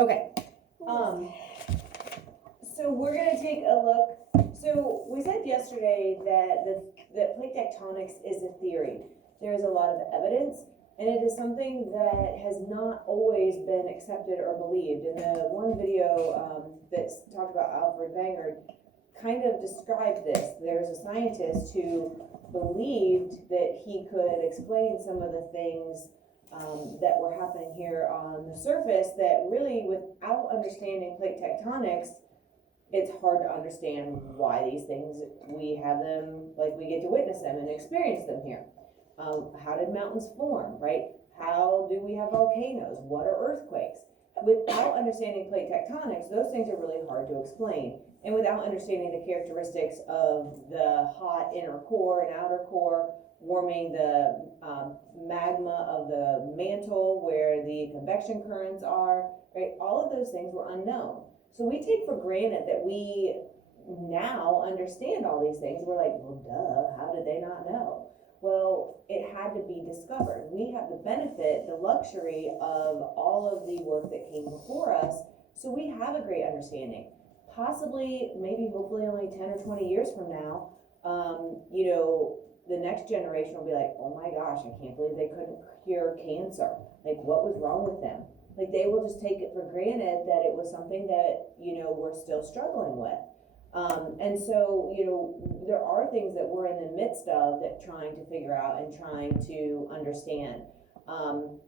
Okay. So we're gonna take a look. So we said yesterday that plate tectonics is a theory. There's a lot of evidence, and it is something that has not always been accepted or believed. In the one video that talked about Alfred Wenger, kind of described this. There's a scientist who believed that he could explain some of the things that were happening here on the surface that really, without understanding plate tectonics, it's hard to understand why these things, we have them, like we get to witness them and experience them here. How did mountains form, right? How do we have volcanoes? What are earthquakes? Without understanding plate tectonics, those things are really hard to explain. And without understanding the characteristics of the hot inner core and outer core, warming the magma of the mantle where the convection currents are, right? All of those things were unknown. So we take for granted that we now understand all these things. We're like, well, duh, how did they not know? Well, it had to be discovered. We have the benefit, the luxury of all of the work that came before us, so we have a great understanding. Possibly, maybe, hopefully only 10 or 20 years from now, the next generation will be like, oh my gosh, I can't believe they couldn't cure cancer. Like, what was wrong with them? Like, they will just take it for granted that it was something that, we're still struggling with. And so, there are things that we're in the midst of that trying to figure out and trying to understand.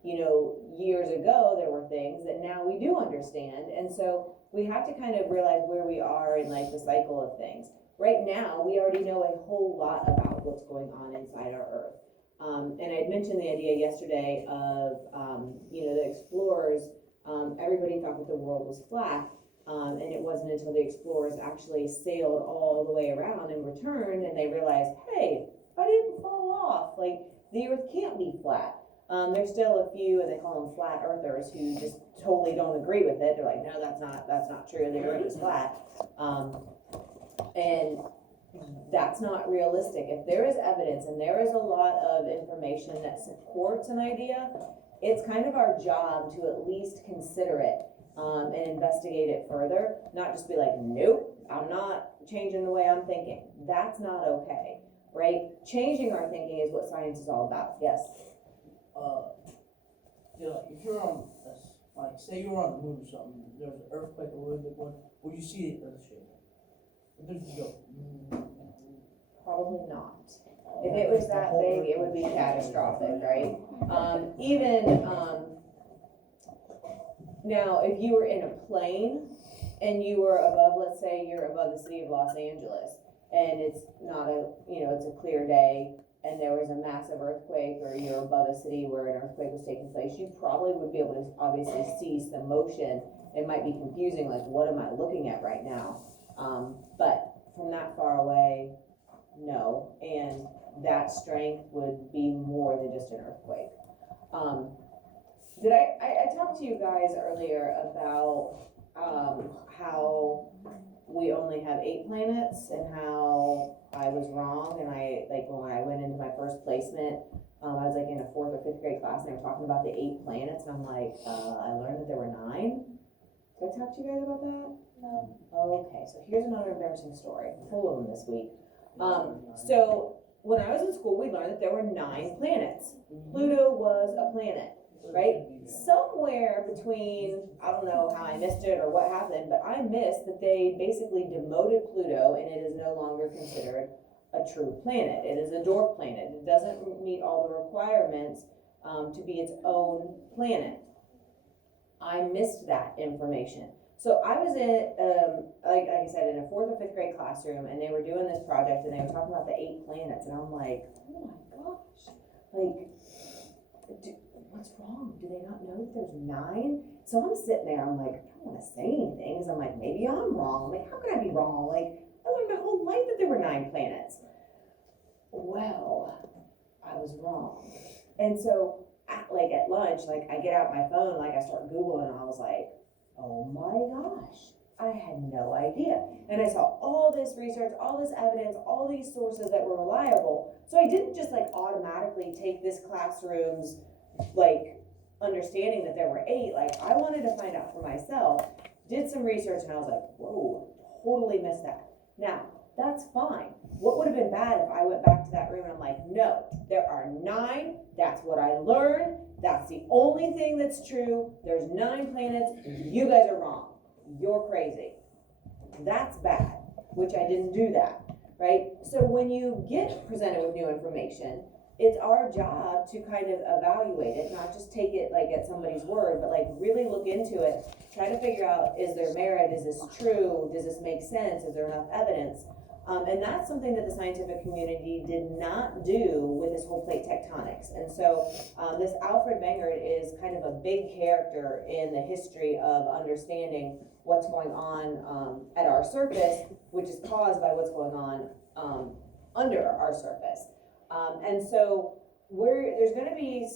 Years ago, there were things that now we do understand. And so we have to kind of realize where we are in like the cycle of things. Right now, we already know a whole lot about what's going on inside our Earth. And I'd mentioned the idea yesterday of, the explorers, everybody thought that the world was flat. And it wasn't until the explorers actually sailed all the way around and returned and they realized, hey, I didn't fall off. Like, the Earth can't be flat. There's still a few, and they call them flat earthers, who just totally don't agree with it. They're like, no, that's not true. The Earth is flat. And that's not realistic. If there is evidence and there is a lot of information that supports an idea, it's kind of our job to at least consider it and investigate it further, not just be like, nope, I'm not changing the way I'm thinking. That's not okay, right? Changing our thinking is what science is all about. Yes? If you're on, like, say you're on the moon or something, there's an earthquake or a really big one, will you see the earth shaking? There's you go. Probably not. If it was that big, it would be catastrophic, right? Now, if you were in a plane and you were above, let's say you're above the city of Los Angeles, and it's not it's a clear day, and there was a massive earthquake, or you're above a city where an earthquake was taking place, you probably would be able to obviously see some motion. It might be confusing, like, what am I looking at right now? But from that far away, no, and that strength would be more than just an earthquake. I talked to you guys earlier about how we only have 8 planets and how I was wrong, and when I went into my first placement, I was like in a 4th or 5th grade class, and they were talking about the 8 planets, and I'm like, I learned that there were 9. Did I talk to you guys about that? No. Okay, so here's another embarrassing story. Full of them this week. So when I was in school, we learned that there were 9 planets. Pluto was a planet, right? Somewhere between, I don't know how I missed it or what happened, but I missed that they basically demoted Pluto and it is no longer considered a true planet. It is a dwarf planet. It doesn't meet all the requirements to be its own planet. I missed that information. So I was in, like I said, in a 4th or 5th grade classroom, and they were doing this project, and they were talking about the 8 planets, and I'm like, oh my gosh, like, what's wrong? Do they not know that there's 9? So I'm sitting there, I'm like, I don't want to say anything, because I'm like, maybe I'm wrong. I'm like, how could I be wrong? Like, I learned my whole life that there were 9 planets. Well, I was wrong. And so, at lunch, I get out my phone, I start Googling, and I was like, oh my gosh, I had no idea. And I saw all this research, all this evidence, all these sources that were reliable. So I didn't just automatically take this classroom's understanding that there were 8, like, I wanted to find out for myself, did some research, and I was like, whoa, totally missed that. Now, that's fine. What would have been bad if I went back to that room and I'm like, no, there are 9, that's what I learned, that's the only thing that's true, there's 9 planets, you guys are wrong, you're crazy. That's bad, which I didn't do that, right? So when you get presented with new information, it's our job to kind of evaluate it, not just take it like at somebody's word, but like really look into it, try to figure out, is there merit, is this true, does this make sense, is there enough evidence? And that's something that the scientific community did not do with this whole plate tectonics. And so this Alfred Wenger is kind of a big character in the history of understanding what's going on at our surface, which is caused by what's going on under our surface. And so there's going to be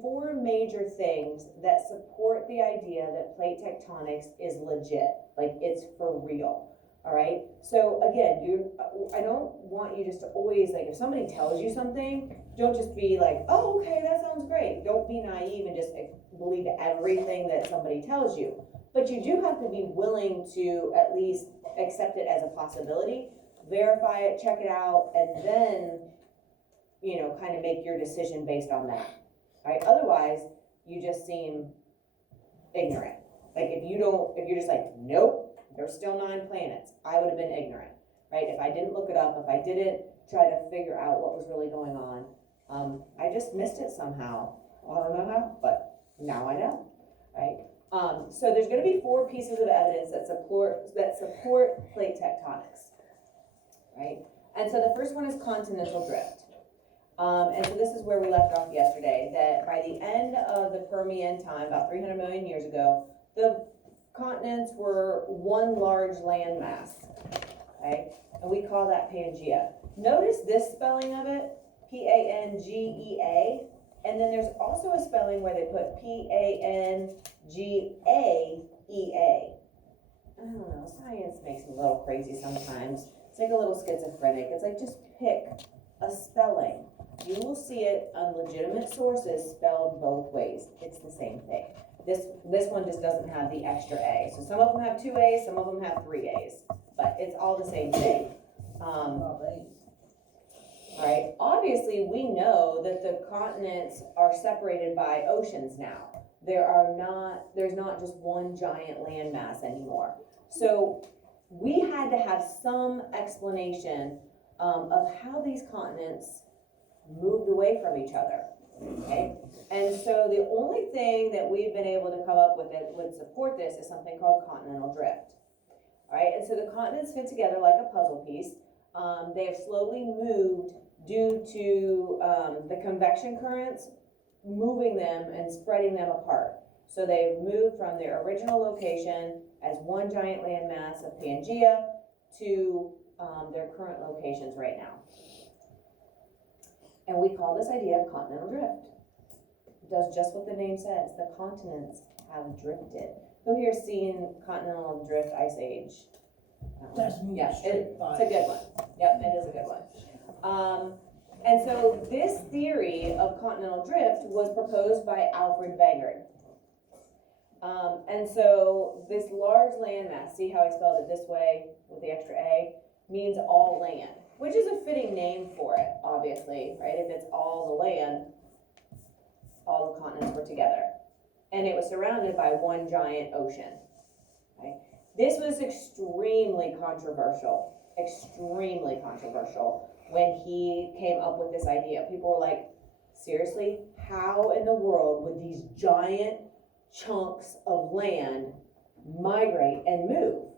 4 major things that support the idea that plate tectonics is legit, like it's for real. All right. So again, I don't want you just to always, like, if somebody tells you something, don't just be like, oh, okay, that sounds great. Don't be naive and just believe everything that somebody tells you. But you do have to be willing to at least accept it as a possibility, verify it, check it out, and then, kind of make your decision based on that. All right. Otherwise, you just seem ignorant. Like if you're just like, nope, there's still 9 planets, I would have been ignorant, right? If I didn't look it up, if I didn't try to figure out what was really going on, I just missed it somehow. I don't know how, but now I know, right? So there's going to be 4 pieces of evidence that support plate tectonics, right? And so the first one is continental drift. And so this is where we left off yesterday, that by the end of the Permian time, about 300 million years ago, the continents were one large landmass, okay? And we call that Pangea. Notice this spelling of it, P-A-N-G-E-A, and then there's also a spelling where they put P-A-N-G-A-E-A. I don't know, science makes me a little crazy sometimes. It's like a little schizophrenic. It's like, just pick a spelling. You will see it on legitimate sources spelled both ways. It's the same thing. This one just doesn't have the extra A. So some of them have 2 A's, some of them have 3 A's, but it's all the same thing. All right. Obviously, we know that the continents are separated by oceans now. There's not just one giant landmass anymore. So we had to have some explanation of how these continents moved away from each other. Okay, and so the only thing that we've been able to come up with that would support this is something called continental drift. All right, and so the continents fit together like a puzzle piece. They have slowly moved due to the convection currents moving them and spreading them apart. So they've moved from their original location as one giant landmass of Pangea to their current locations right now. And we call this idea continental drift. It does just what the name says. The continents have drifted. Who here seen continental drift ice age? That's me. Yeah, it's a good one. Yep, it is a good one. And so this theory of continental drift was proposed by Alfred Wenger. And so this large landmass, see how I spelled it this way with the extra A, means all land, which is a fitting name for it, obviously, right? If it's all the land, all the continents were together. And it was surrounded by one giant ocean, right? This was extremely controversial when he came up with this idea. People were like, seriously, how in the world would these giant chunks of land migrate and move?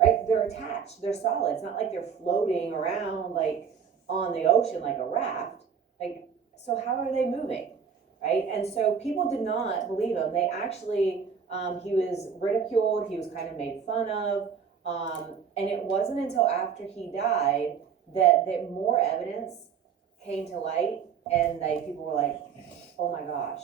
Right? They're attached, they're solid. It's not like they're floating around like on the ocean like a raft. Like, so how are they moving? Right? And so people did not believe him. They actually, he was ridiculed, he was kind of made fun of. And it wasn't until after he died that more evidence came to light, and people were like, oh my gosh,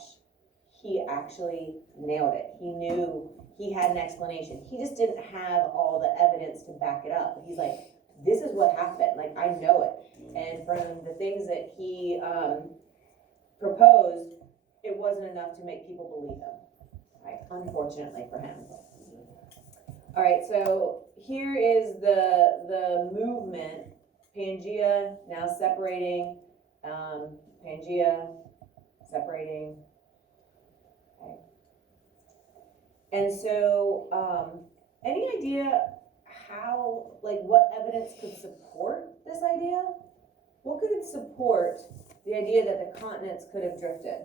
he actually nailed it. He knew, he had an explanation. He just didn't have all the evidence to back it up. He's like, this is what happened. Like, I know it. And from the things that he proposed, it wasn't enough to make people believe him, right? Unfortunately for him. All right, so here is the movement. Pangea now separating, Pangea separating. Okay. And so, any idea how, like, what evidence could support this idea? What could support the idea that the continents could have drifted?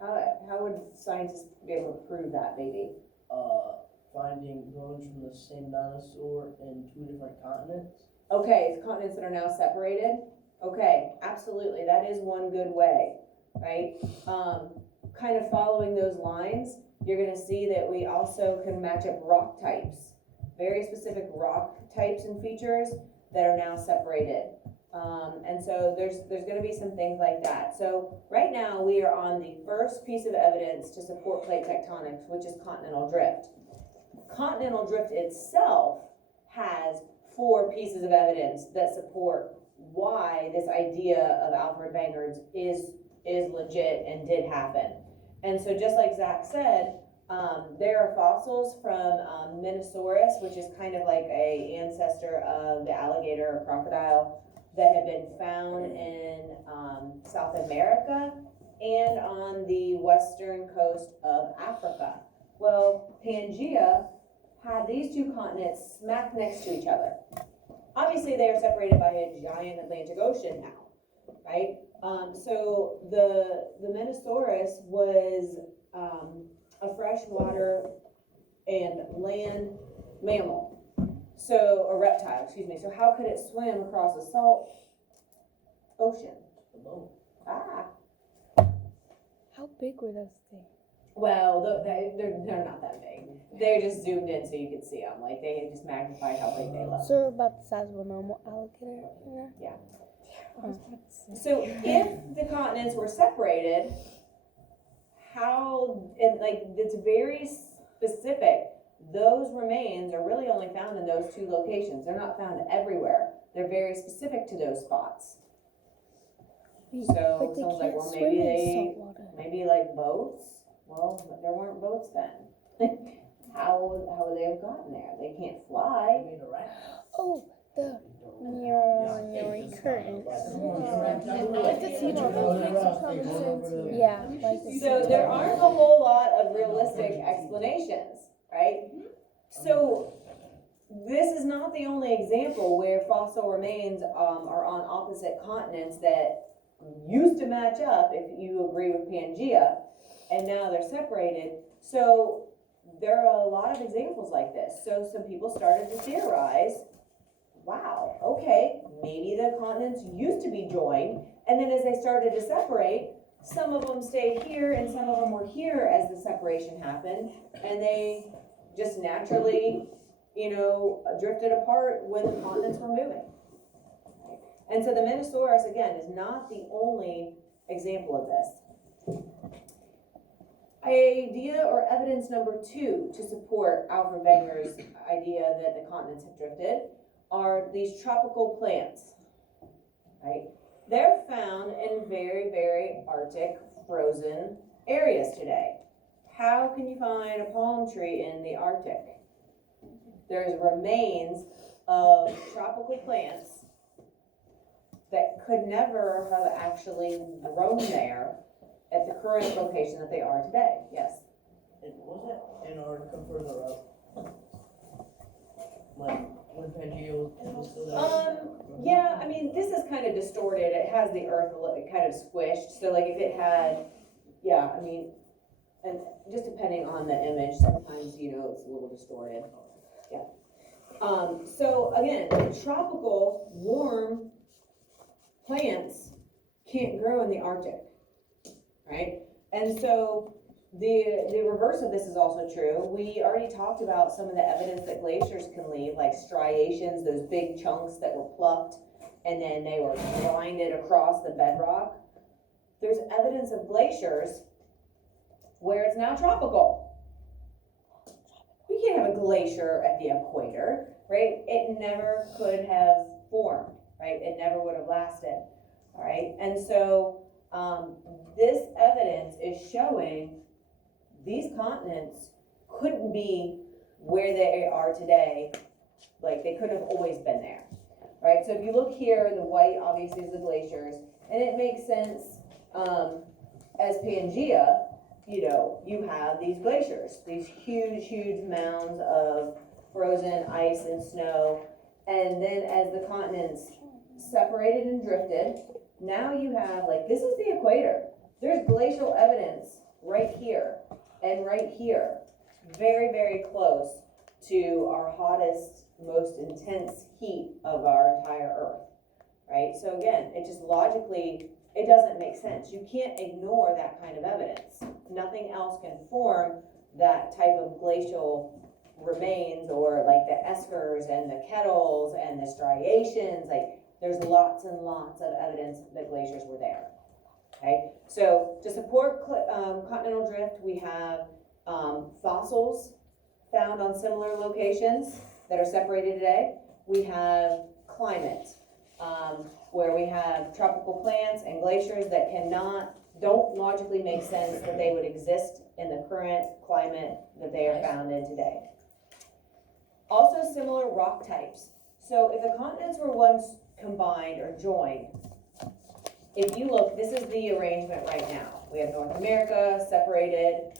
How would scientists be able to prove that, maybe? Finding bones from the same dinosaur in 2 different continents. Okay, it's continents that are now separated. Okay, absolutely, that is one good way, right? Kind of following those lines, you're gonna see that we also can match up rock types, very specific rock types and features that are now separated. And so there's gonna be some things like that. So right now we are on the first piece of evidence to support plate tectonics, which is continental drift. Continental drift itself has 4 pieces of evidence that support why this idea of Alfred Wegeners is legit and did happen. And so just like Zach said, there are fossils from Minosaurus, which is kind of like a ancestor of the alligator or crocodile, that have been found in South America and on the western coast of Africa. Well, Pangea had these 2 continents smack next to each other. Obviously, they are separated by a giant Atlantic Ocean now, right? So the Minosaurus was a freshwater and land mammal. So, a reptile, excuse me. So how could it swim across a salt ocean? Ah. How big were those things? Well, they're not that big. They're just zoomed in so you could see them. Like, they just magnified how big they look. So they're about the size of a normal alligator? Yeah. Oh. So if the continents were separated, how, and like, it's very specific. Those remains are really only found in those 2 locations. They're not found everywhere. They're very specific to those spots. So sounds like, well, maybe like boats. Well, there weren't boats then. How would they have gotten there? They can't fly. Oh, the curtain. Yeah. So there aren't a whole lot of realistic explanations, right? So this is not the only example where fossil remains are on opposite continents that used to match up, if you agree with Pangea, and now they're separated. So there are a lot of examples like this. So some people started to theorize, wow, okay, maybe the continents used to be joined, and then as they started to separate, some of them stayed here and some of them were here as the separation happened, and they just naturally, drifted apart when the continents were moving. And so the Minosaurus, again, is not the only example of this. Idea or evidence number 2 to support Alfred Wegener's idea that the continents have drifted are these tropical plants, right? They're found in very, very Arctic, frozen areas today. How can you find a palm tree in the Arctic? There's remains of tropical plants that could never have actually grown there at the current location that they are today. Yes? And was it Antarctica further up? Like when Pangea was still there? Yeah, I mean, this is kind of distorted. It has the earth kind of squished. So like if it had, yeah, I mean, and just depending on the image, sometimes, it's a little distorted. Yeah. So again, tropical, warm plants can't grow in the Arctic, right? And so the reverse of this is also true. We already talked about some of the evidence that glaciers can leave, like striations, those big chunks that were plucked and then they were grinded across the bedrock. There's evidence of glaciers where it's now tropical. We can't have a glacier at the equator, right? It never could have formed, right? It never would have lasted, all right? And so This evidence is showing these continents couldn't be where they are today, like they couldn't have always been there, right? So if you look here, the white obviously is the glaciers, and it makes sense, as Pangea, you have these glaciers, these huge, huge mounds of frozen ice and snow, and then as the continents separated and drifted, now you have, like, this is the equator. There's glacial evidence right here and right here, very, very close to our hottest, most intense heat of our entire Earth, right? So again, it just logically, it doesn't make sense. You can't ignore that kind of evidence. Nothing else can form that type of glacial remains, or like the eskers and the kettles and the striations. Like, there's lots and lots of evidence that glaciers were there. Okay, so to support continental drift, we have fossils found on similar locations that are separated today. We have climate, where we have tropical plants and glaciers that don't logically make sense that they would exist in the current climate that they are found in today. Also similar rock types. So if the continents were once combined or joined, if you look, this is the arrangement right now. We have North America separated,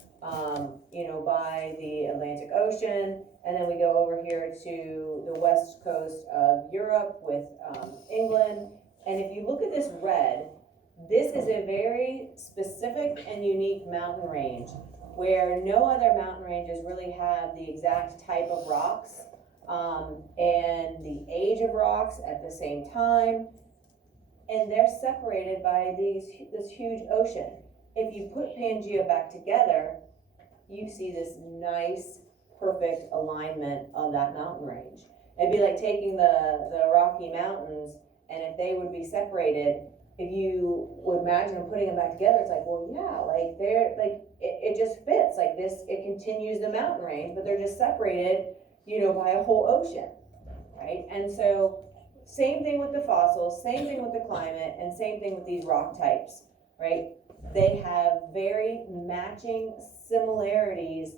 by the Atlantic Ocean, and then we go over here to the west coast of Europe with England. And if you look at this red, this is a very specific and unique mountain range where no other mountain ranges really have the exact type of rocks and the age of rocks at the same time. And they're separated by this huge ocean. If you put Pangea back together, you see this nice, perfect alignment of that mountain range. It'd be like taking the Rocky Mountains, and if they would be separated, if you would imagine putting them back together, it's like, well, yeah, like they're like, it just fits like this. It continues the mountain range, but they're just separated, by a whole ocean, right? And so same thing with the fossils, same thing with the climate, and same thing with these rock types, right? They have very matching similarities,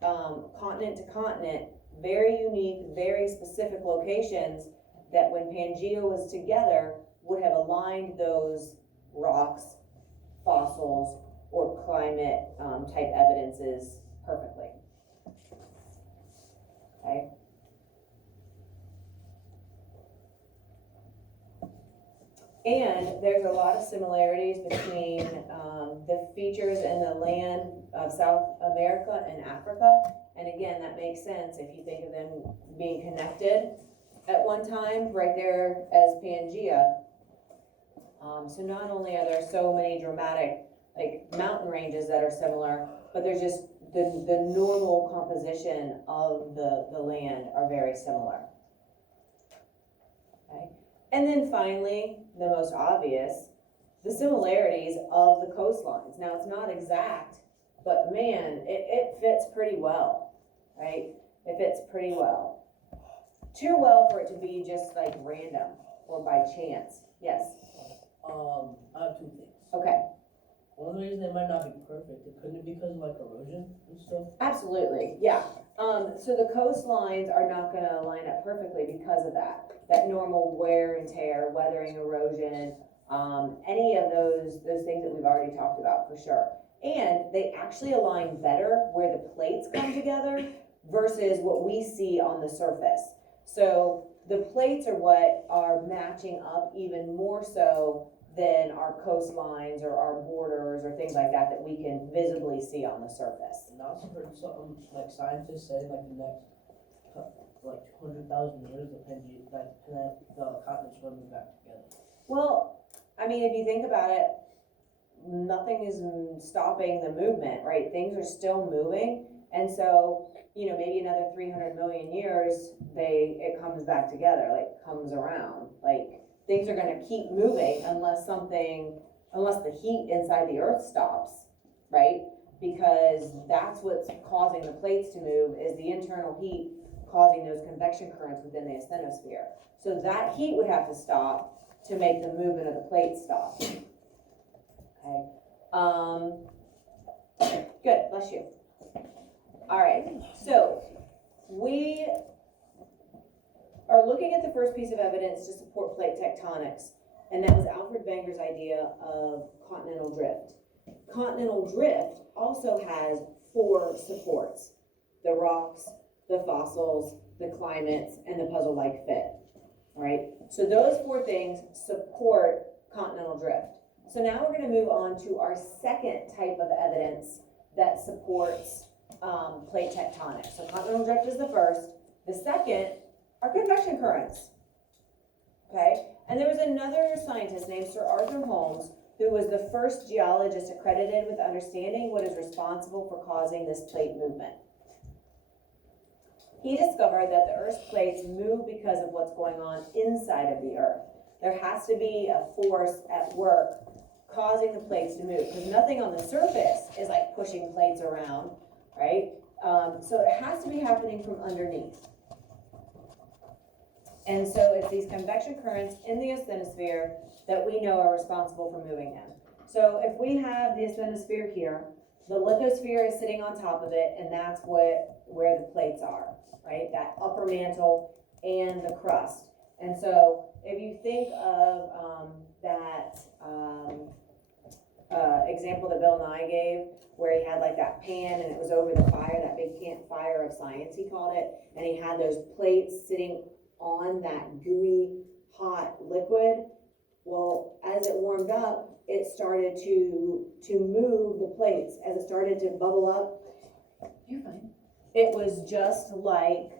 continent to continent, very unique, very specific locations that when Pangea was together would have aligned those rocks, fossils, or climate type evidences perfectly. Okay. And there's a lot of similarities between the features and the land of South America and Africa. And again, that makes sense if you think of them being connected at one time, right there as Pangea. So not only are there so many dramatic mountain ranges that are similar, but there's just the normal composition of the land are very similar. Okay. And then finally, the most obvious, the similarities of the coastlines. Now, it's not exact, but man, it fits pretty well, right? It fits pretty well. Too well for it to be just like random or by chance. Yes? I have two things. Okay. One reason it might not be perfect, it couldn't be because of like erosion and stuff. Absolutely, yeah. So the coastlines are not going to line up perfectly because of that normal wear and tear, weathering, erosion, any of those things that we've already talked about for sure. And they actually align better where the plates come together versus what we see on the surface. So the plates are what are matching up even more so than our coastlines or our borders or things like that we can visibly see on the surface. And I also heard something like scientists say like the next 200,000 years the continents will move back together. Well, I mean, if you think about it, nothing is stopping the movement, right? Things are still moving, and so maybe another 300 million years, it comes back together, like comes around, like. Things are going to keep moving unless the heat inside the earth stops, right? Because that's what's causing the plates to move, is the internal heat causing those convection currents within the asthenosphere. So that heat would have to stop to make the movement of the plates stop. Okay. Good, bless you. All right, so we are looking at the first piece of evidence to support plate tectonics, and that was Alfred Wenger's idea of continental drift. Continental drift also has 4 supports: the rocks, the fossils, the climates, and the puzzle-like fit. All right, so those 4 things support continental drift. So now we're going to move on to our second type of evidence that supports plate tectonics. So continental drift is the first. The second are convection currents. Okay, and there was another scientist named Sir Arthur Holmes who was the first geologist accredited with understanding what is responsible for causing this plate movement. He discovered that the Earth's plates move because of what's going on inside of the Earth. There has to be a force at work causing the plates to move, because nothing on the surface is like pushing plates around, right? So it has to be happening from underneath. And so it's these convection currents in the asthenosphere that we know are responsible for moving them. So if we have the asthenosphere here, the lithosphere is sitting on top of it, and that's where the plates are, right? That upper mantle and the crust. And so if you think of that example that Bill Nye gave, where he had like that pan and it was over the fire, that big campfire of science, he called it, and he had those plates sitting on that gooey, hot liquid. Well, as it warmed up, it started to move the plates. As it started to bubble up, You're fine. it was just like,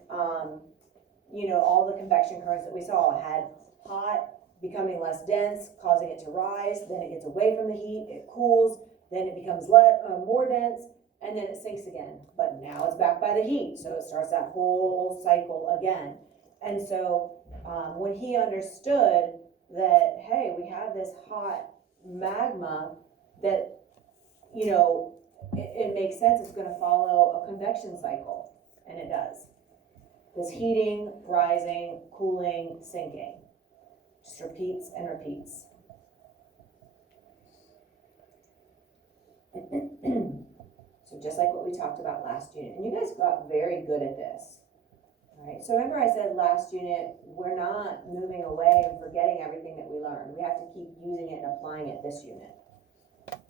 all the convection currents that we saw. It had hot, becoming less dense, causing it to rise, then it gets away from the heat, it cools, then it becomes more dense, and then it sinks again. But now it's back by the heat, so it starts that whole cycle again. And so when he understood that, hey, we have this hot magma that, it makes sense it's going to follow a convection cycle, and it does. This heating, rising, cooling, sinking. Just repeats and repeats. So just like what we talked about last unit, and you guys got very good at this. All right, so remember I said last unit, we're not moving away and forgetting everything that we learned. We have to keep using it and applying it this unit,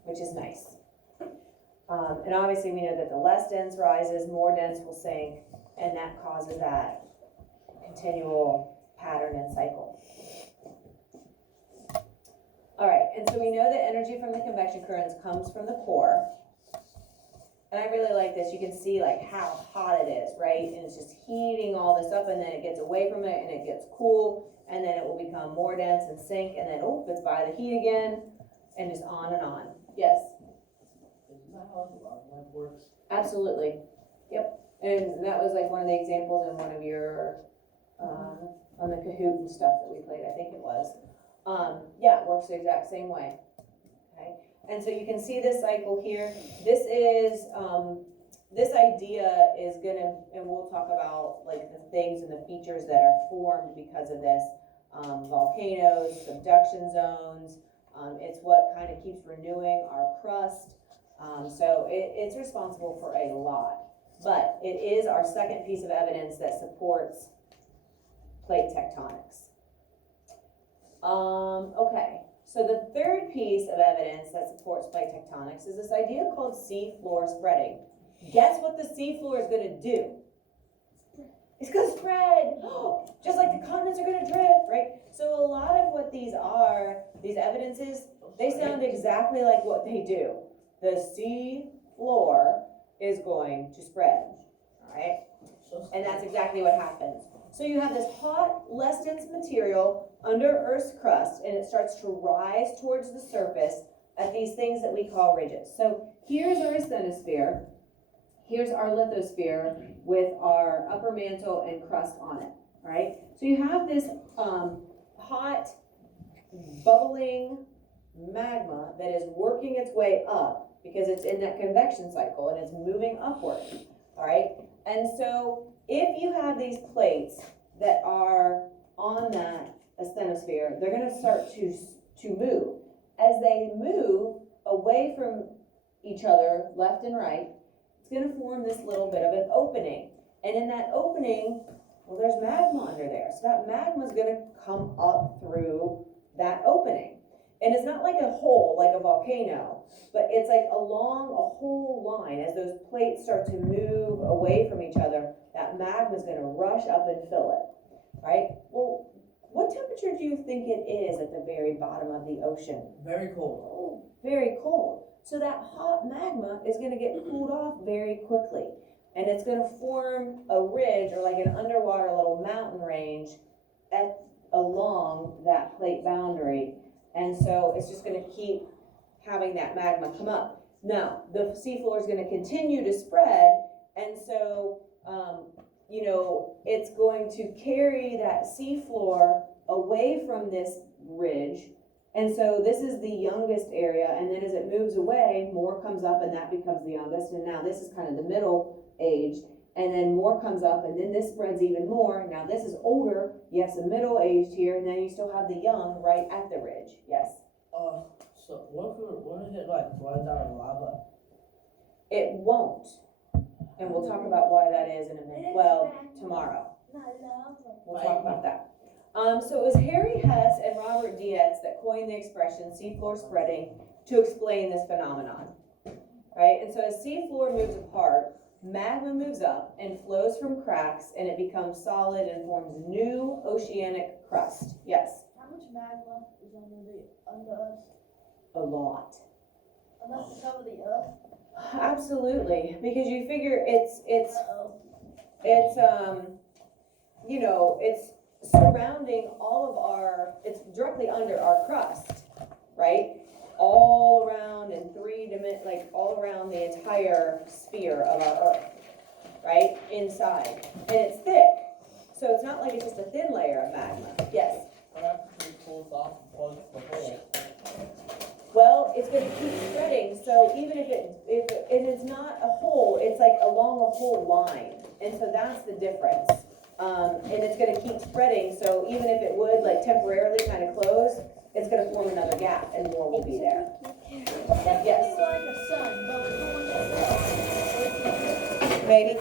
which is nice. And obviously we know that the less dense rises, more dense will sink, and that causes that continual pattern and cycle. All right, and so we know that energy from the convection currents comes from the core. And I really like this. You can see like how hot it is, right? And it's just heating all this up, and then it gets away from it and it gets cool, and then it will become more dense and sink, and then it's by the heat again, and just on and on. Yes? Isn't that how the lava lamp works? Absolutely. Yep. And that was like one of the examples in one of your, on the Kahoot and stuff that we played, I think it was. Yeah, it works the exact same way. Okay. And so you can see this cycle here. This is, this idea is gonna, and we'll talk about like the things and the features that are formed because of this. Volcanoes, subduction zones. It's what kind of keeps renewing our crust. So it's responsible for a lot. But it is our second piece of evidence that supports plate tectonics. Okay, so the third piece of evidence that supports plate tectonics is this idea called seafloor spreading. Guess what the seafloor is going to do? It's going to spread, just like the continents are going to drift, right? So a lot of what these are, these evidences, they sound exactly like what they do. The sea floor is going to spread, all right? And that's exactly what happens. So you have this hot, less dense material under Earth's crust, and it starts to rise towards the surface at these things that we call ridges. So here's our asthenosphere. Here's our lithosphere with our upper mantle and crust on it, all right? So you have this hot, bubbling magma that is working its way up because it's in that convection cycle and it's moving upward, all right? And so if you have these plates that are on that asthenosphere, they're going to start to move. As they move, away from each other, left and right, it's gonna form this little bit of an opening. And in that opening, well, there's magma under there. So that magma is gonna come up through that opening. And it's not like a hole, like a volcano, but it's like along a whole line. As those plates start to move away from each other, that magma is gonna rush up and fill it, right? Well, what temperature do you think it is at the very bottom of the ocean? Very cold. Oh, very cold. So that hot magma is gonna get cooled off very quickly. And it's gonna form a ridge or like an underwater little mountain range along that plate boundary. And so it's just gonna keep having that magma come up. Now, the seafloor is gonna continue to spread, and so, it's going to carry that seafloor away from this ridge. And so this is the youngest area, and then as it moves away, more comes up and that becomes the youngest, and now this is kind of the middle age, and then more comes up, and then this spreads even more. Now this is older, yes, a middle-aged here, and then you still have the young right at the ridge, yes. So what if it like runs out of lava? It won't, and we'll talk about why that is in a minute, well, tomorrow. We'll talk about that. So it was Harry Hess and Robert Dietz that coined the expression seafloor spreading to explain this phenomenon, right? And so as seafloor moves apart, magma moves up and flows from cracks, and it becomes solid and forms new oceanic crust. Yes? How much magma is under us? A lot. Enough to cover the earth? Absolutely, because you figure it's surrounding all of it's directly under our crust, right? All around in all around the entire sphere of our earth, right? Inside, and it's thick, so it's not like it's just a thin layer of magma. Yes? What happens if it cools off and plugs the hole? Well, it's going to keep spreading, so even if it's not a hole, it's like along a whole line, and so that's the difference. And it's going to keep spreading, so even if it would like temporarily kind of close, it's going to form another gap, and more will be there. Yes. Like a sun, but it's going to Maybe.